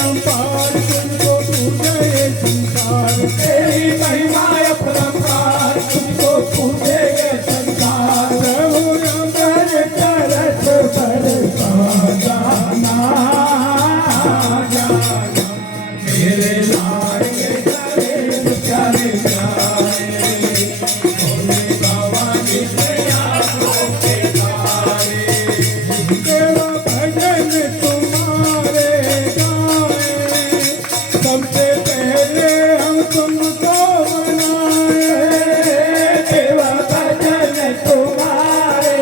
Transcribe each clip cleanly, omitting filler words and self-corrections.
अपरंपार तुझको पूजे संसार, तेरी महिमा अपरंपार तुझको पूजेंगे संसार। प्रभु अमर तरस बरसा जाना जाना, मेरे लाल के चले चले जाए, भोले बाबा की आंखों के तारे, तेरा भजन तुम्हारे गाए, सबसे पहले हम तुमको मनाए, तेरा भजन तुम्हारे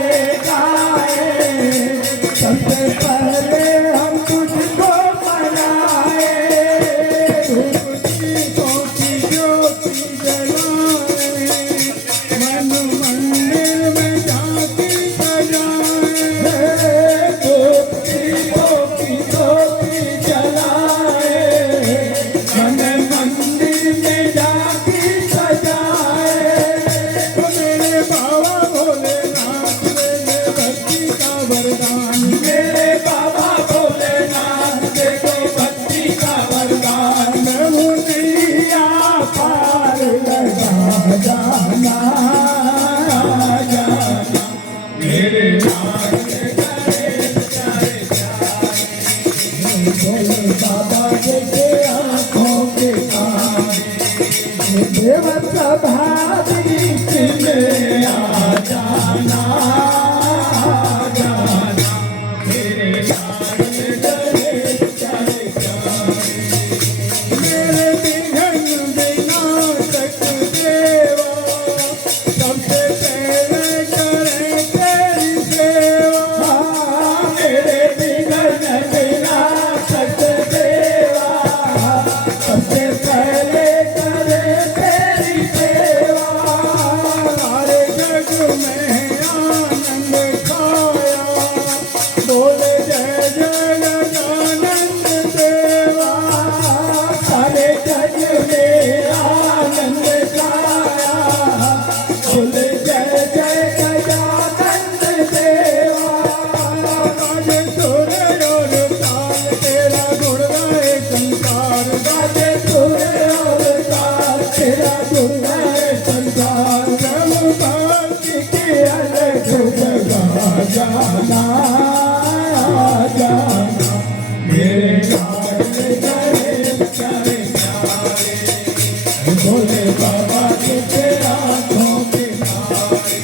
गाए, सबसे पहले हम तुझको मनाए, धूप दीपों की ज्योति जलाए, मन मंदिर में झांकी सजाए, धूप दीपों की ज्योति जलाए, मन मंदिर में झांकी सजाए। तो मेरे बाबा भोलेनाथ दे दे भक्ति का वरदान, मेरे बाबा भोलेनाथ दे दो भक्ति का वरदान। प्रभु नैया पार लगा जाना जाना, मेरे नाथ के चले चले जाए, भोले बाबा के आंखों के तारे, देवत भाभी में आ जाना जाना, मेरे नाथ के चले चले जाए, मेरे विघ्न विनाशक देवा, सबसे पहले करें तेरी सेवा, मेरे विघ्न विनाशक देवा, सबसे पहले करें तेरी सेवा। सारे जग में आनंद छाया, बोले जय जय गजानंद देवा, सारे जग में आनंद छाया, बोले जय जय गजानंद देवा। गाजे सुर और ताल तेरा गुण गाए संसार, गाजे सुर और ताल तेरा गुण गाए संसार। प्रभु भक्ति की अलग जगा जाना जाना, मेरे लाल के चले चले जाए, भोले बाबा के आंखों के तारे,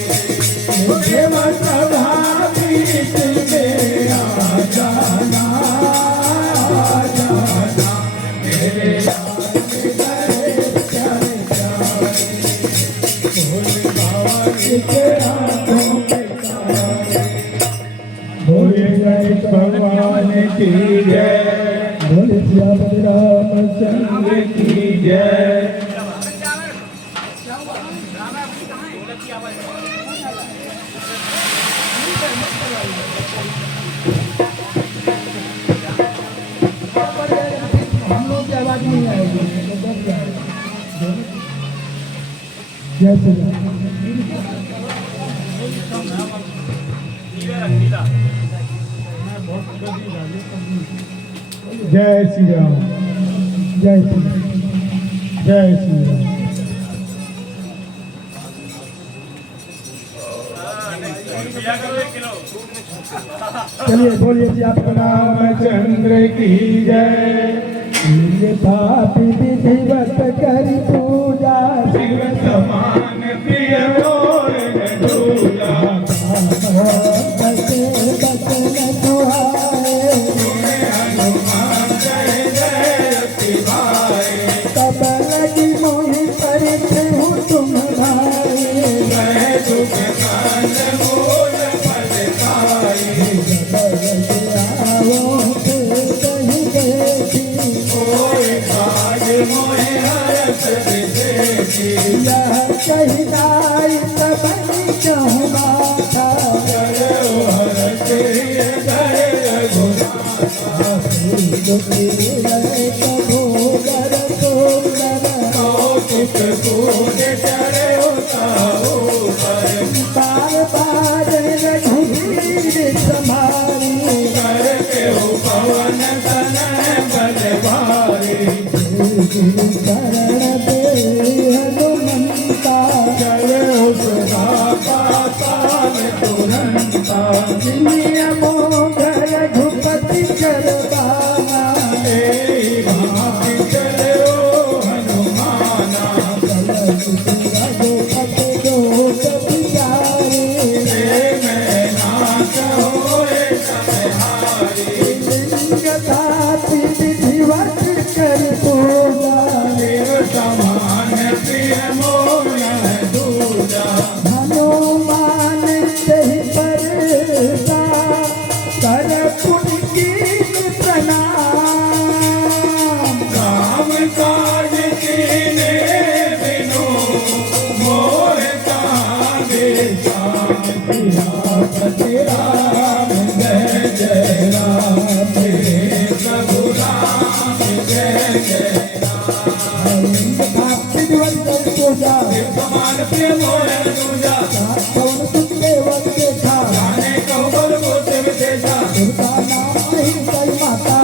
देवा भाभी में आ जाना जाना, मेरे लाल के चले चले जाए, भोले बाबा के आंखों के तारे। भोले जय भगवान की जय, भोले श्याम रामचंद्र की जय। हम लोग की आवाज नहीं आएगी, जय श्री राम। जय श्री राम, जय श्री राम, जय श्री राम। चलिए बोलिए जी आपका नाम चंद्र की जय। पापी विधिवत करी पूजा, शिव समान प्रिय मोर दूजा, बसे बसन दुआए, हनुमान जय जय शिवाय, तब लगी मोहि परित हूँ तुम भाई, मैं दुख काल मोर फल पाई, आओ कहीं देखी, कोई भाग मोहि हरस विदेशी, यह कहिनाई तब चाहूँ माथा, जय हर तेरे जय रघुनाथा, कौतुक कूद चढ़े बार बार रघुवीर तुम्हारी, करके हो पवन तनय बलवान, शरण दे हनुमंता, चले उसका पाताल तुरंता, नियमो घर घुपति करवाना, भांति चले ओ हनुमाना, जो पत जो बिचारे, मैं नाथ होए समहारी, लिंग धाति विधिवत कर पूजा, देव समान प्रिय मोह दूजा, हनुमान जहि परसा, कर पुनि कीन प्रणाम, राम काज कीने बिनु मोह कांगे पति राम जय जय राम, प्रभु राम जय जय लिंग धाति विधिवत कर पूजा, समान प्रिय मोह दूजा, पवन सुत देवत देखा, गाने कहो बोल बोते विदेशा, दुर्गा नाम नहीं कई माता,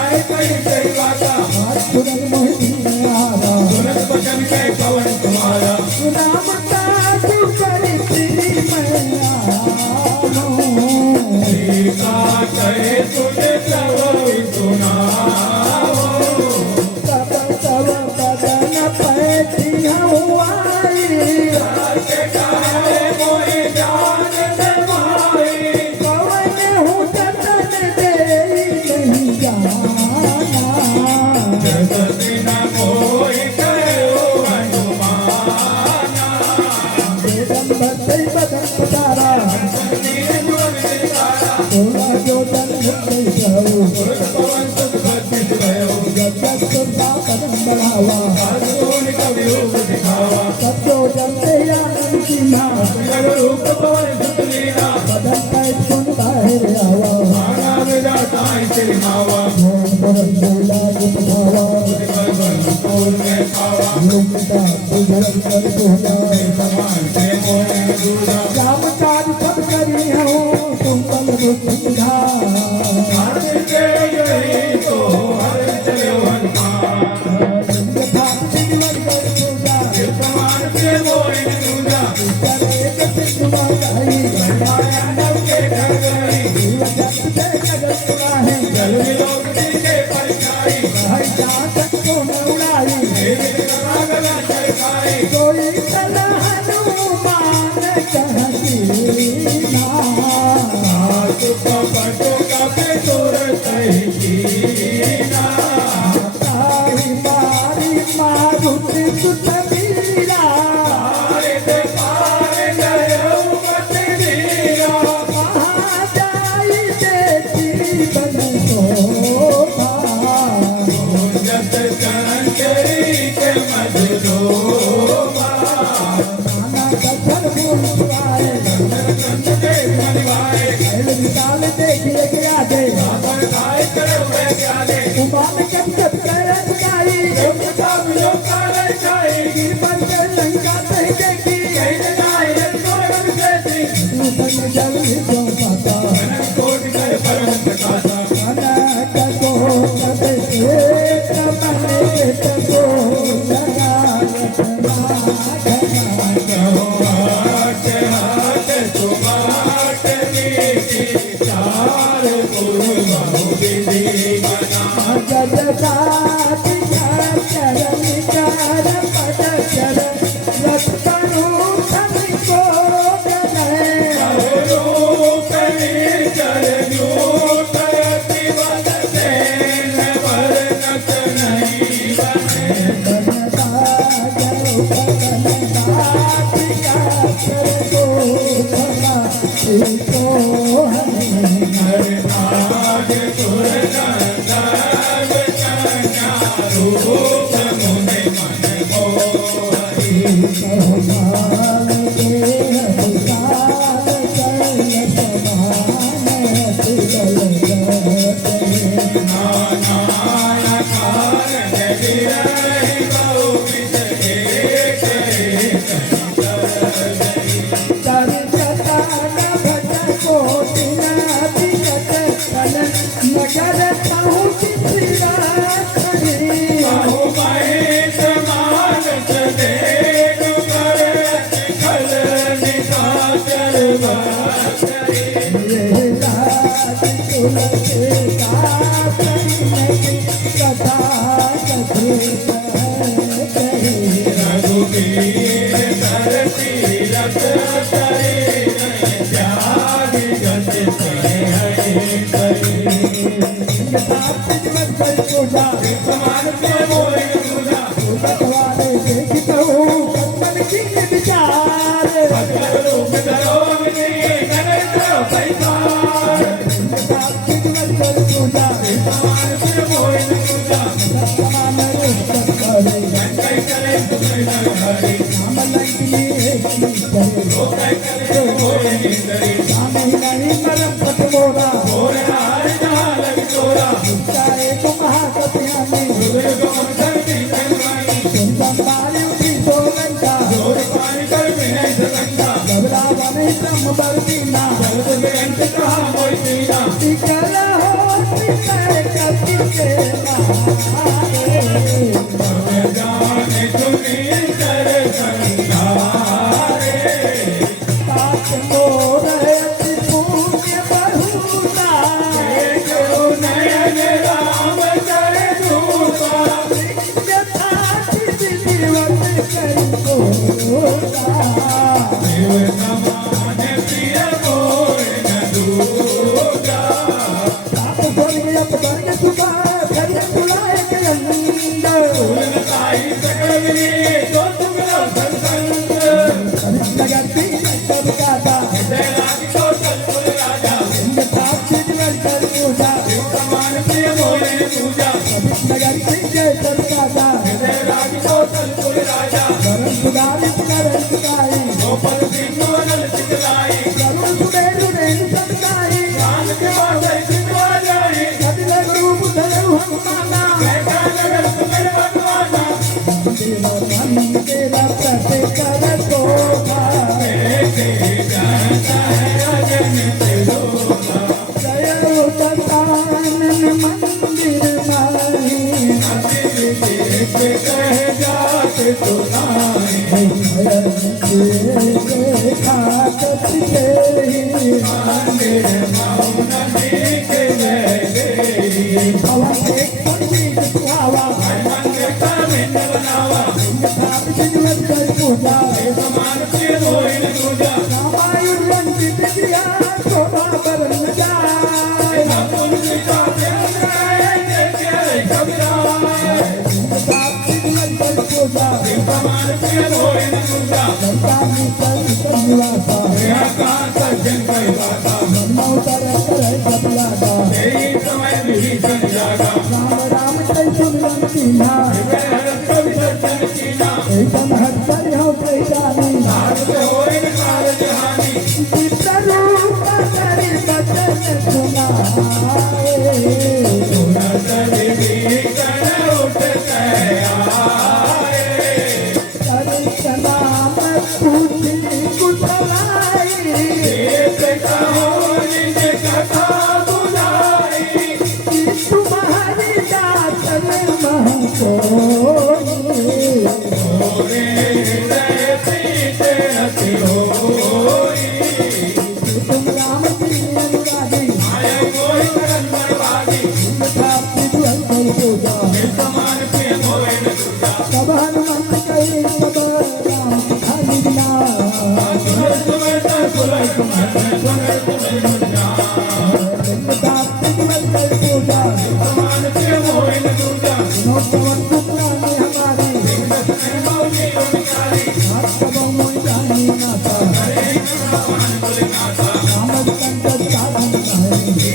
आए कहीं कई बाता, हाथ तुरंत मोहिनी में आवा, तुरंत बचन के कवन तुम्हारा, राम ताजु करि श्री मैया, सीता कहे तुझे सब सुनाओ, तब तब बदन पैठी हवाई, के काहे मोहि जान दमाई, पवन हूँ जतन दे नहीं जाना, जगति न कोई कहो हनुमाना, बेदम्बर सही बदन पधारा, नीर जुवन विचारा, सोना जो जन गई जाओ, पवन सुख भक्ति भयो, जब जब तुमका कदम बढ़ावा, सोन कवि रूप दिखावा, सब जो जलते आनंद की नाम, जब रूप पवन सुख लीला, बदन पैठ सुन बाहर आवा, माना विदा साई श्री मावा, मोहन मोहन बोला गुप भावा, कोल में खावा, योगिता सुधरन कर पूजा, समान से मोह दूजा, राम काज सब करी हो तुम बल बुद्धि धाम, हाथ के गई तो हर चलो हनुमान, लिंग धाति विधिवत कर पूजा, समान से मोह दूजा, एक सिद्ध माई, माया नव के घर गई, जीव जग से जगत है, जल लोक के परिचाई, भाई जहाँ तक को न उड़ाई, मेरे गला सरकाई, कोई चला हनुमान कहती ना, पटो का पेटोर सही कीना, तारी मारी मारुति सुत मीरा, पारे ते पारे गयो मत वीरा, महाजाई देती बन शोभा, जत चरण चरी के मधुरोमा, नाना कथन फूल फुलाए, कंद के मनवाए, कैल विशाल देखिए गया दे, पर खाए करो मैं क्या दे, उमान कब कब करत गाई, योग काम योग करे जाए, गिर पर कर लंका सह देखी, कहीं जाए स्वर्ग से दी, ऊपर जल जो पाता, कोटि कर परम प्रकाशा, कनक को कदे तमने को लगा रखना, कहो हाथ हाथ सुमाट नीति, चार पुर बहु विधि बना, जग साथी चरण कर पट चर रथ करू को गए, रूप चर जूट अति बल सेन वर्णक नहीं बने, बनता जरो बनता पिया कर को भला को हमें हर नाग सुर नंदन कर पूजा समान प्रिय मोरे पूजा भगवान देखता हूँ मन की विचार रूप धरो अग्नि नगर करो पैसार कर पूजा समान प्रिय मोरे पूजा समान रूप करे कई करे तुम्हें हरि नाम लंकी एक करे कई करे मोरे निंदरी नहीं नहीं मरम पटमोरा मोरे हार जहाँ लग चोरा चाहे तो महाकपियानी सुबह को मंथन की कनवाई संबारी उठी दो घंटा जोर पानी कर बिना सकता घबरावा नहीं ब्रह्म बरदीना जल्द में अंत कहा मोई सीना टिकला हो टिकाए कति के मारे जाने तुम्हें करे संघारे पाप मोर अति पुण्य बहुता नयन राम करे धूपा यथा जीवन करी होता देव समान प्रिय मोर न दूजा आप स्वर्ग अपवर्ग सुबह घर बुलाए के अंदर ताई सकल मिली तो तुम लो संसंग लगती सब काटा दैलाज को सलपुर राजा यथा जीवन कर पूजा समान प्रिय मोर पूजा लगती जय सब काटा दैलाज को सलपुर राजा करण सुधारित करण सुधाई गोपाल सिंह नल सिखलाई करुण सुबेरु रेण सबकाई कान के बाद सिद्धवा जाए कपिल रूप धरु हनुमाना ऐसा नगर तुम्हें भगवाना तेरा मन तेरा प्रति कर तोगा जाता है अजन से लोगा जय उदानन मंदिर माही देख कह जाते तो नाई देखा कति के मंदिर मौन दिखे दे हवा एक पंडित सुहावा मंदिर का मिन्न बनावा यथा जीवन कर पूजा समान प्रिय मोहिन पूजा रामायण वंचित दिया शोभा बरन जाए तुलसी का प्यार देखे कबीराय यथा जीवन कर पूजा समान प्रिय मोहिन पूजा संतानी कर निवासा का सज्जन कैलासा मौतर कर कपलादा यही समय विभीषण जागा राम राम जय सुमिरन कीना हरत कवि सज्जन कीना एकदम हट कर हो गई जानी भारत होए काल जहानी चित्र रूप करी बचन सुनाए नजर भी कण उठते आए कर नाम पूछी कुशलाई देश कहो निज कथा बुलाई तुम्हारी दात में महको मोरे हृदय पीते अति होई तुम राम की अनुरागी आए कोई करन बर्बादी यथा विद्वल कर पूजा समान प्रिय मोहिन पूजा सब हनुमंत कई सब राम खाली बिना सुनर तुम्हें सुनर तुम्हें सुनर तुम्हें मुझा यथा विद्वल कर पूजा समान प्रिय मोहिन पूजा नौतवन पुत्रानी हमारी मौली उनकारी हाथ कबों में जानी नाता रामद कंकज साधन नहीं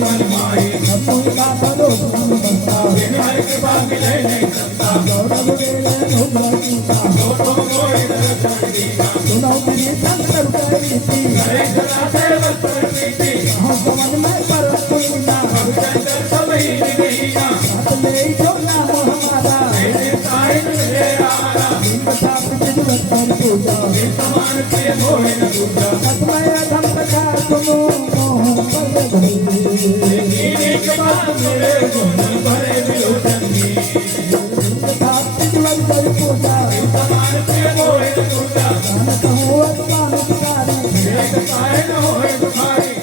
मनमाई अपनी बात रोज मन बनता हर के बाद मिले नहीं सकता गौरव गेले भोगला कीता तो कोई दर्शन दीना सुनो मेरी शंकर करी थी हरे सदा से वस्त्र प्रीति हम समझ में पर पुलिना चंद्र सब ही निगीना हाथ ले जो नाम हमारा तेरे साहिब मेरे आरा कथा विद्वत कर पूजा समान प्रिय मोहिन पूजा तस्मय अधम प्रकार तुमो मोह पर भई दीनी के बाद मेरे गुण भरे विलोचन की कथा विद्वत कर पूजा समान प्रिय मोहिन पूजा गान कहूँ अस्मान पुकारी एक साहिब होए तुम्हारी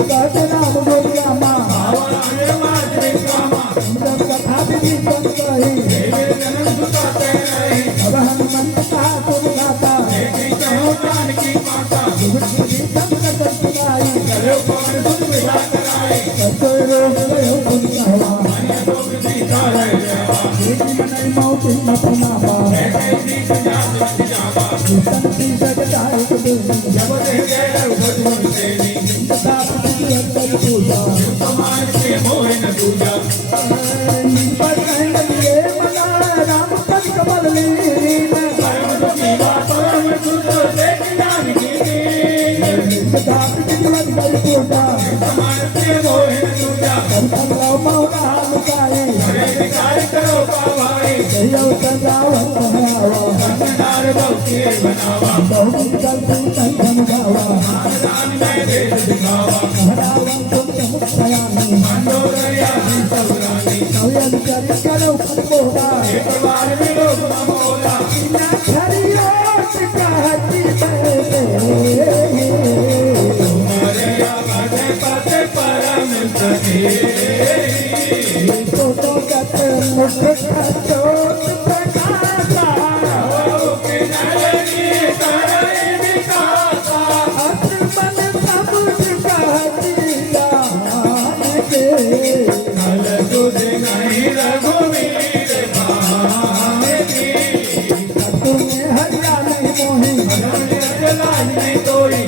कहते राम बोल रामा आवारा निर्माण विश्रामा जब कथा विधि बन गई मेरे जन्म सुताते नहीं अब हनुमंत कहा तुम गाता देखी कहो जान की माता विधि सब कर सुनाई करो कौन सुन विदा कराई कोई रोग गयो तुम कहवा चारे जावा तेरी मनई मौती मपनावा कीर्तन की सजदाई कबूली जब देखे भगवान तेरी साथ कर पूजा समान के मोह न दूजा पर कहने मना राम पद कमल लीन परम की बात परम सुख देख जान की साथ कर पूजा समान के मोह न दूजा संतन राव मौला मुकाए हरे विकार करो पावाई जय संगावन बनावा संदार भक्ति बनावा बहुत कल संतन गावा दान में देश दिखावा हरावन तुम मुक्तयामी मंडोदरिया सबरानी नवयन करी करो फलबोदा एक बार मिलो मोला ना खरियो कहती बे तुम्हारे आगे पाते परम सती तो गत मुख खचोट प्रकाशा के नलनी तरई विकासा मन सब कहती जान के कल तुझ नहीं रघुवीर भाई तुम्हें हरिया नहीं मोही लाज नहीं तोई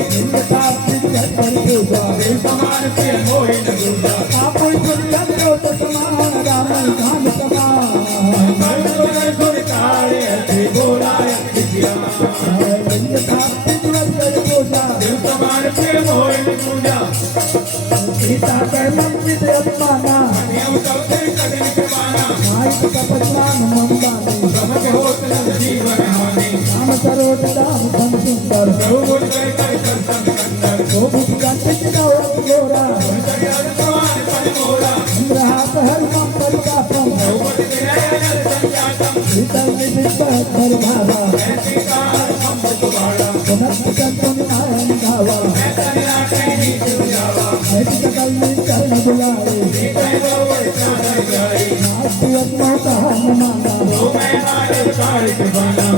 साथ कर पूजा समान के मोह न दूजा आप दुनिया को समान राम धाम समान सुनतारे ऐसे बोला दिया समान के मोह न दूजा सीता के मंदिर अपमाना हम सबसे कठिन के माना माई का पदनाम मंदानी समझ होत न जीवन हानि राम सरोज राम धन सुंदर प्रभु मुझ कर संतन कंदर वो भूखा चितनाव गोरा दरिया समान पद मोरा इंद्रहास हर मंत्र का पम भगवत विनय संजातम सीता विदित कर भावा ऐसी काल हम तुम्हारा पुनः कंतन नायन गावा कन्या कहीं जावा ऐसी सकल में चरण बुलाए कहीं बावर चादर जाई नास्तियत मौका माना तो मैं हारे सारे के बाना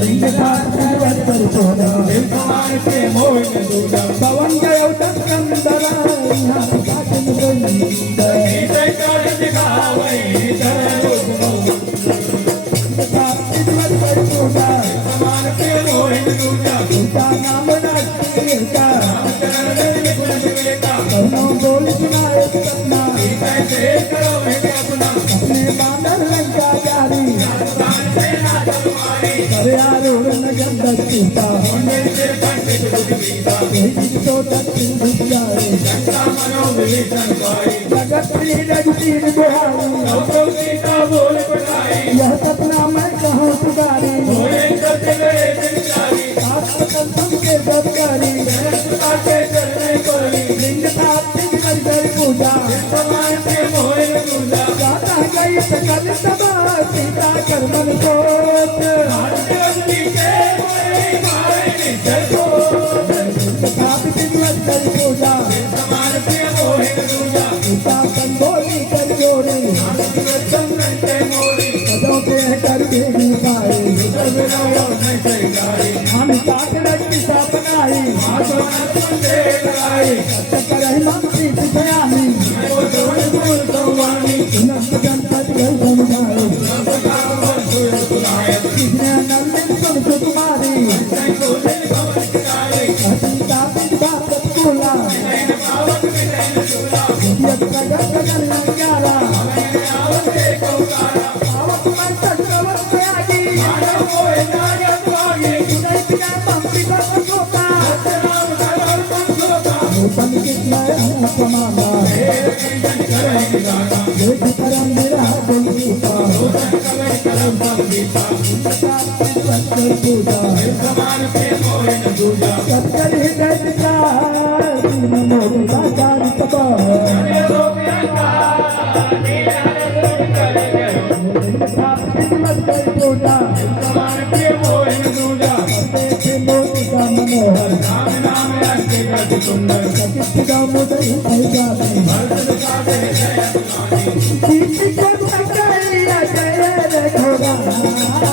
लिंग साथ जीवन पर छोड़ा समान के मोह न दूजा पवन गयो दस्कंदरा यहाँ काटन बंद इसे कर दिखावे चलो जीवन पर छोड़ा समान के मोह न दूजा सीता नाम राष्ट्रीय का चरण में गुण विवेका करुणा बोल सुनाए सपना कैसे करो मैं अपना अपने बानर लंका जारी प्राण से ना तुम्हारी करे आरूढ़ नगन सीता मेरे से पंडित बुद्धि गीता यही तो दक्षिण दिख जाए जनता मनो विवेचन पाई जगत श्री रघुवीर बुहारी सबको सीता बोल पठाई यह सपना मैं कहूँ पुकारी बोले सत्य गए संचारी आत्मकंथम के दरकारी सुता के चलने कोई लिंग प्राप्ति कर कर पूजा समान के मोह न दूजा गाता गई सकल सभा सीता कर मन सोच भारती के मोहे मारे निश्चय को प्राप्ति कर कर पूजा समान के मोह न दूजा सीता संबोली कर जोड़े चंद्रन के मोरी पदों पे कर देवी पाए सर्वनाओ नहीं सरकारी हम साथ रखी सपनाई आत्मा से लगाई चक्कर मंत्री सिखयानी वो दोन गुण संवानी नंद गणपत गल समझाए भगवान सुर सुनाए किसने नंदिन सुन सुकुमारी नहीं तो दिल खबर किनारे सीता पिता सतकुला नैन पावक में नैन चूला यद प्रगट गगन नंग्यारा नैन आवत से कौकारा आवत मन चक्रवत त्यागी मानव मोहे नागत वागे सुनई बिना मंत्री को सोता राम सरल पंचोता भूतन किस्मय हम समाना हेर कीर्तन करे गाना देख करम मेरा गंगीता भूतन कवि करम संगीता सत्कर पूजा समान के मोहे न दूजा सत्कर हृदय विचार दीन मोहि बाजार तबा ये तो प्रियंका नीला रंग करे पूजा समान के मोहे न दूजा देखे मोति का मनोहर नाम नाम रंगे रज सुंदर सचित का मुदई जाने भरत साथे जय अपनानी सीत को सकैया जय रे घोड़ा माया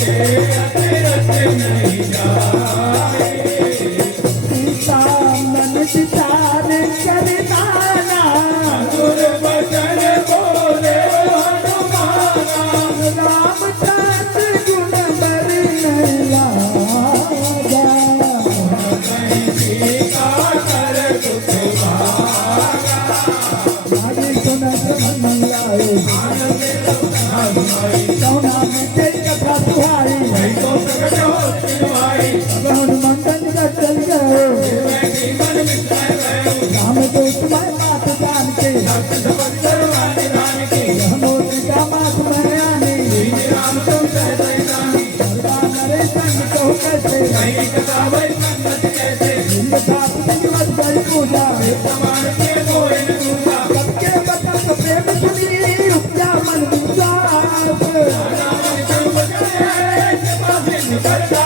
के अतिरथ नहीं जाए सीता मन विचार करना गुरु भक्त समझ करवाने राम की मोर का मास मयानी राम तुम कहते रानी भगवान रे संग कहू कैसे कहीं कसावै संगत कैसे लिंग साथ दिवस कर पूजा समान के कोई न दूजा सबके बचन प्रेम सुनी उपजा मन विश्वास राम तुम बचाए पासे निकलता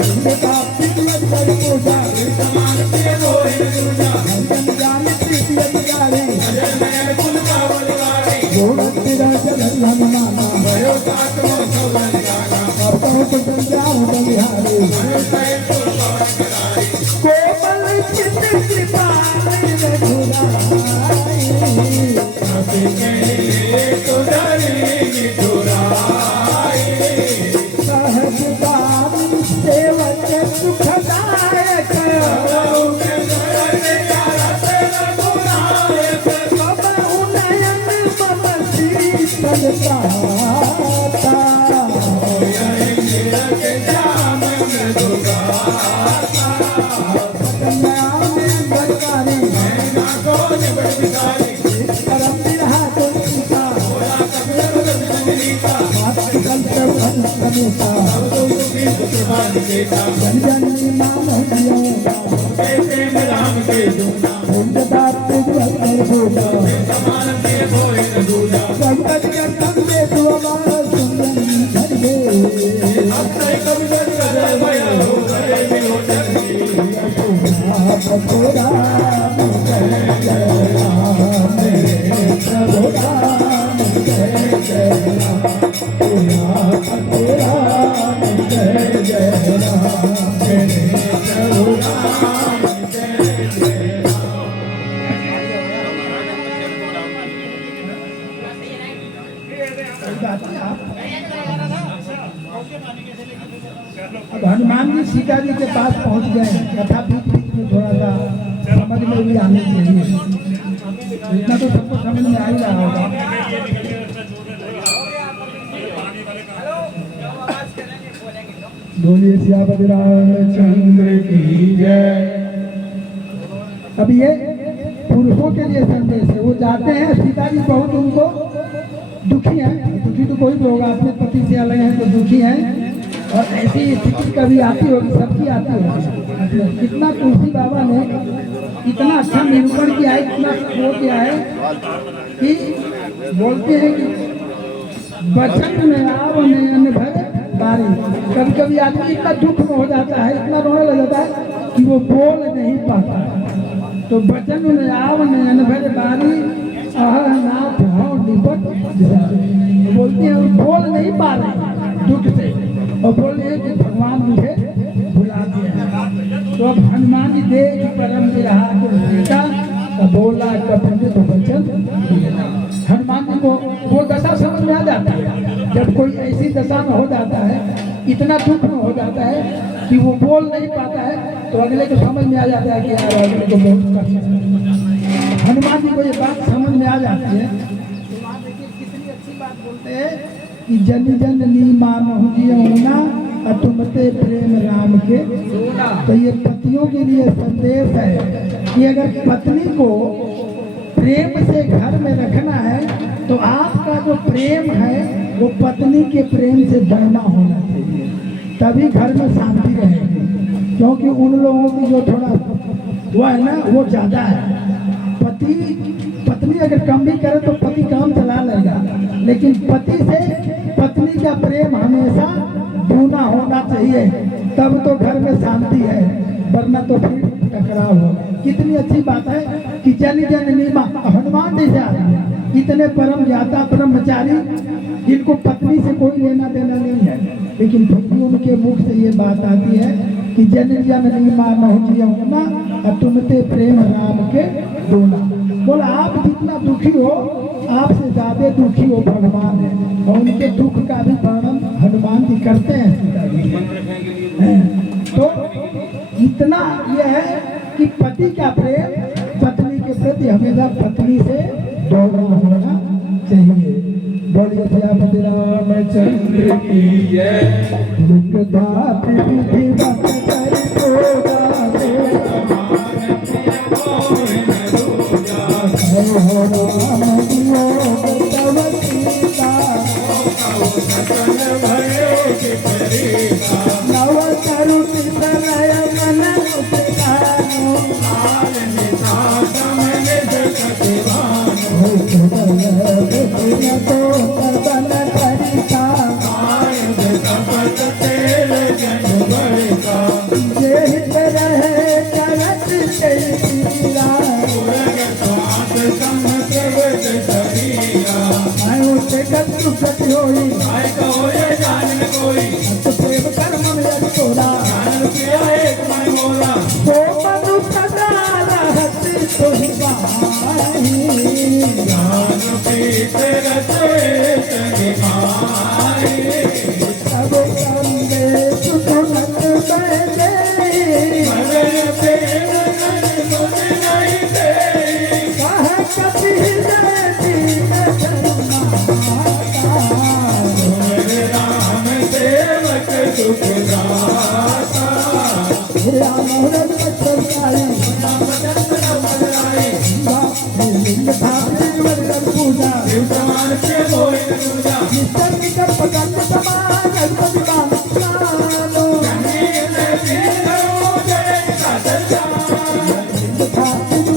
लिंग साथ दिवस कर पूजा समान के कोई न दूजा जन जान प्रीति अधिकारी अजर नयन कुल का बलिवारी गोड़ तेरा जगत हनुमाना भयो सातों सवन गाना अब कहूँ तो संजाऊं बलिहारी सैन कुल पवन करारी कोमल चित कृपाल रघुराई आपे कहे तो डरेगी चुराई सहज दान सेवक सुखदायक कबहु नयन मम शीतल पाता कन्या में बरकारी परम विरहा को सीता जन जन नाम राम के दूना भूला समान के कोई न दूजा भगवत का संगे दुआर सुंदर धरवे अक्षय कविता करे भया हो करे मिलो जगती पकोड़ा जय राम मेरे प्रभु राम जय जय राम पकोड़ा जय जय राम मेरे प्रभु राम जय जय अब हनुमान जी सीता जी के पास पहुंच गए कथा बीच बीच में थोड़ा सा समझ में भी आनी चाहिए इतना तो सबको समझ में आ ही रहा होगा बोलिए सियापति रामचंद्र की जय। अब ये पुरुषों के लिए संदेश है। वो जाते हैं, सीता जी बहुत उनको दुखी है, दुखी तो कोई भी होगा, अपने पति से अलग है तो दुखी है। और ऐसी स्थिति कभी आती होगी, सबकी आती होगी। कितना तुलसी बाबा ने इतना अच्छा निरूपण किया है, इतना वो किया है कि बोलते हैं कि बचन में आव नयन भर बारी। कभी कभी आदमी इतना दुख में हो जाता है, इतना रोने लग जाता है कि वो बोल नहीं पाता। तो बचन में आव नयन भर बारी, आह नाथ हो निपट जाए। बोलते हैं वो बोल नहीं पा रहे दुख से, और बोल रहे कि भगवान मुझे भुला दिया। तो अब हनुमान जी देख परम विरहा को सीता बोला कपड़े तो बचन। हनुमान जी को वो दशा समझ में आ जाती है। जब कोई ऐसी दशा में हो जाता है, इतना दुख में हो जाता है कि वो बोल नहीं पाता है, तो अगले को समझ में आ जाता है कि यार अगले को बहुत कष्ट है। हनुमान जी को ये बात समझ में आ जाती है। तो वहाँ देखिए कितनी अच्छी बात बोलते हैं कि जन जन नी मानहु जियहुना अतुमते प्रेम राम के। तो ये पतियों के लिए संदेश है कि अगर पत्नी को प्रेम से घर में रखना है तो आपका जो प्रेम है वो पत्नी के प्रेम से बढ़ना होना चाहिए, तभी घर में शांति रहेगी। क्योंकि उन लोगों की जो थोड़ा वो है ना, वो ज़्यादा है। पत्नी अगर कम भी करे तो पति काम चला लेगा, लेकिन पति से पत्नी का प्रेम हमेशा दूना होना चाहिए, तब तो घर में शांति है, वरना तो फिर टकराव होगा। कितनी अच्छी बात है कि जन जन नीमा। हनुमान जैसे आदमी इतने परम ज्ञाता ब्रह्मचारी, जिनको पत्नी से कोई लेना देना नहीं है, लेकिन फिर भी उनके मुख से ये बात आती है कि जन जन नीमा नहुजियहुना अतुमते प्रेम राम के दूना। बोला आप जितना दुखी हो, आपसे ज्यादा दुखी हो भगवान है, और उनके दुख का भी वर्णन हनुमान जी करते हैं सीता जी। तो इतना यह है कि पति का प्रेम पत्नी के प्रति हमेशा पत्नी से दौड़ना होना चाहिए। बोलिए सियापति रामचंद्र की जय। लिंगदात विधि वत कर सोगा से हो राम योग तव सीता सकल भयो विपरीता नव तरुण प्रलय मन उपकारो काल निसात मन सतिवानो हो सुबह तो सर्वन करिता आयुध कपट तेल जन बलिका जे हित रहे करत तेरा उरग स्वात सम प्रवत शरीरा आयो से गति गति होई आय कहो ये जान कोई तो प्रेम कर्म में तोरा जान किया एक मन मोरा तो मनु सदा रहत तोहि जान पीत रचोए तनि भाई सब कंदे सुनत बैठे मगर प्रेम नन सुन नहीं दे कह कपि जयति राम सेवक सुख दाता राम रघुपति काले राम चंद्र बदलाई लिंग ठाकुर पूजा शिव समान के बोल पूजा निस्तर निकट पकड़ समान रघुपति बालो जमीन तीन करो जय का दर्शन लिंग ठाकुर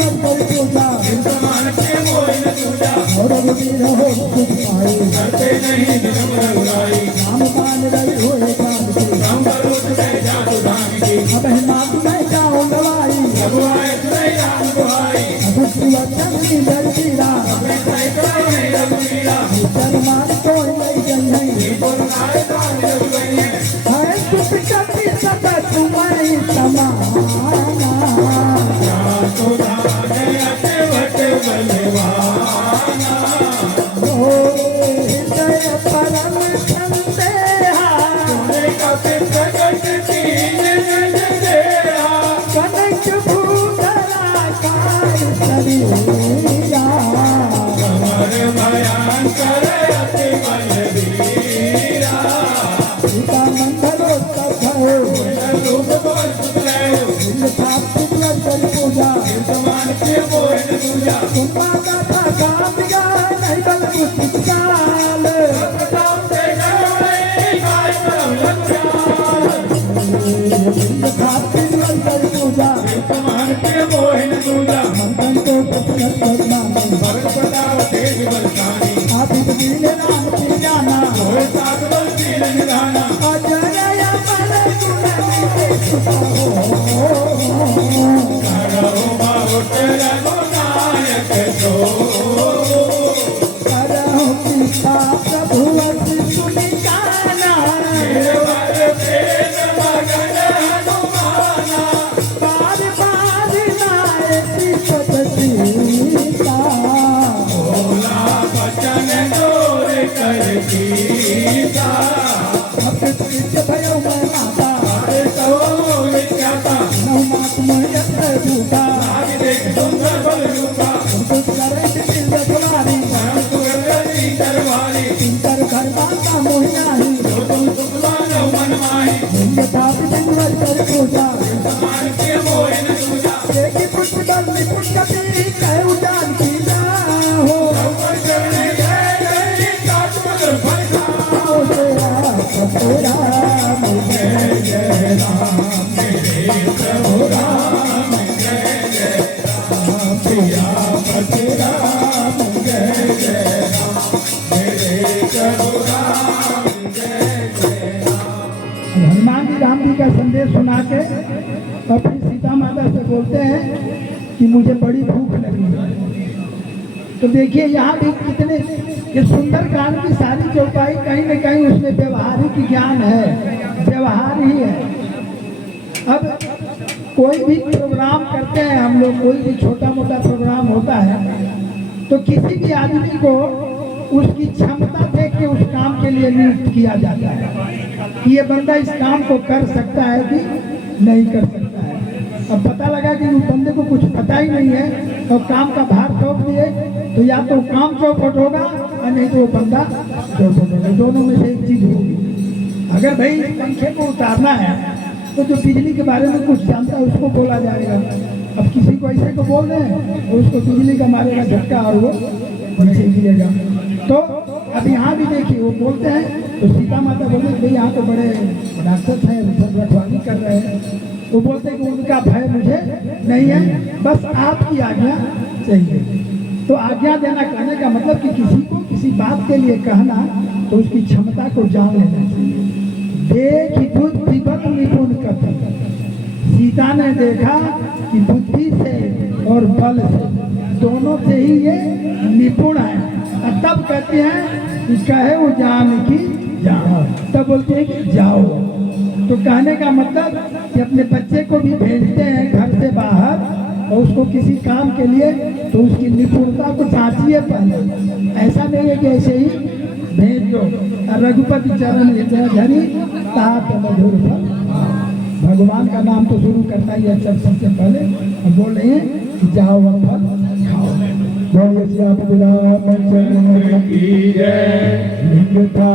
पूजा शिव समान के बोल पूजा और रघुवीर हो सुख पाए करते नहीं निगम रघुराई राम मान रवि होए काम के राम करोत में जातु धाम की अब हिमात में जाओ गवाई रघुआए तुझे राम दुहाई अभक्ति वचन की दर्शीरा अपने सैकड़ा में रघुवीरा शर्मान को नहीं जन नहीं बोल नाय दान रघुवैया है सुख कपि सदा तुम्हारी समाना जातु धाम अटे वट बलवाना ओ हृदय परम संदेहा कपित प्रगट तीन जन देहा कनक भूधरा कार शरीरा कमर भयंकर अति बलवीरा सीता मंगलोत्सव भयो रूप बोल सुतलायो लिंग ठाकुर पूजा समान के बोल पूजा तुम्मा का था काम गा नहीं बल कुछ काल प्रताप से करोड़े काय करम लज्जाल लिंग ठाकुर पूजा समान के बोल पूजा मंथन को प्रश्न करना भरत प्रताप तेज बलशानी आप मिले राम की जाना होए सात बल तीन निधाना अजय अमर करो बाहुट रघुनायक तो करहु पिता प्रभु सुनि गाना देवर प्रेम मगन हनुमाना बार बार नायक पद सीता भोला बचन जोर कर गीता भक्त भयो मैं माता अरे कहो विख्याता नौ मात मोह झूठा आगे देख सुंदर बल रूपा करे दिल तुम्हारी परम सुगंधी दरबारी सुंदर घर माता मोहिनी जो तुम सुखवान मन माही लिंग ठाकुर सिंगर कर पूजा समान के मोहन पूजा देखी पुष्प दल निपुण कपि कह उजान की हो ऊपर चढ़ने जय जय काट मगर फलता आओ तेरा जय जय राम मेरे प्रभु राम जय जय राम प्रिया पति राम जय जय राम मेरे प्रभु राम जय जय राम हनुमान जी राम जी का संदेश सुना के और फिर सीता माता से बोलते हैं कि मुझे बड़ी भूख लगी है। तो देखिए यहाँ भी कितने ये सुंदर कांड की सारी चौपाई कहीं न कहीं उसमें व्यवहारिक ज्ञान है, व्यवहार ही है। अब कोई भी प्रोग्राम करते हैं हम लोग, कोई भी छोटा मोटा प्रोग्राम होता है तो किसी भी आदमी को उसकी क्षमता देख के उस काम के लिए नियुक्त किया जाता है कि ये बंदा इस काम को कर सकता है कि नहीं कर सकता है। अब पता लगा कि उस बंदे को कुछ पता ही नहीं है और काम का भार सौंप दिए तो या तो काम चौपट होगा और नहीं तो वो बंदा चौपट होगा, दोनों में से एक चीज होगी। अगर भाई पंखे को उतारना है तो जो बिजली के बारे में कुछ जानता है उसको बोला जाएगा, अब किसी को ऐसे को बोल रहे हैं तो उसको बिजली का मारेगा झटका और वो नीचे गिरेगा। तो अब यहाँ भी देखिए वो बोलते हैं तो सीता माता बोलते हैं भाई यहाँ तो बड़े राक्षस हैं, सब रखवाली कर रहे हैं। वो बोलते हैं कि उनका भय मुझे नहीं है, बस आपकी आज्ञा चाहिए। तो आज्ञा देना कहने का मतलब कि किसी को किसी बात के लिए कहना तो उसकी क्षमता को जान लेना चाहिए। देख बुद्धि बल निपुण कथि, सीता ने देखा कि बुद्धि से और बल से दोनों से ही ये निपुण है। और तब कहते हैं कि कहे वो जानकी जाओ, तब बोलते हैं कि जाओ। तो कहने का मतलब कि अपने बच्चे को भी भेजते हैं घर से बाहर और उसको किसी काम के लिए तो उसकी निपुणता को जांचिए पहले। ऐसा नहीं है कि ऐसे ही भेज दो। रघुपति चरण धरी तात मधुर फल, भगवान का नाम तो शुरू करना ही है सबसे पहले। और बोल रहे हैं कि जाओ और फल खाओ। बोलिए श्री रामचंद्र की जय। लिंग था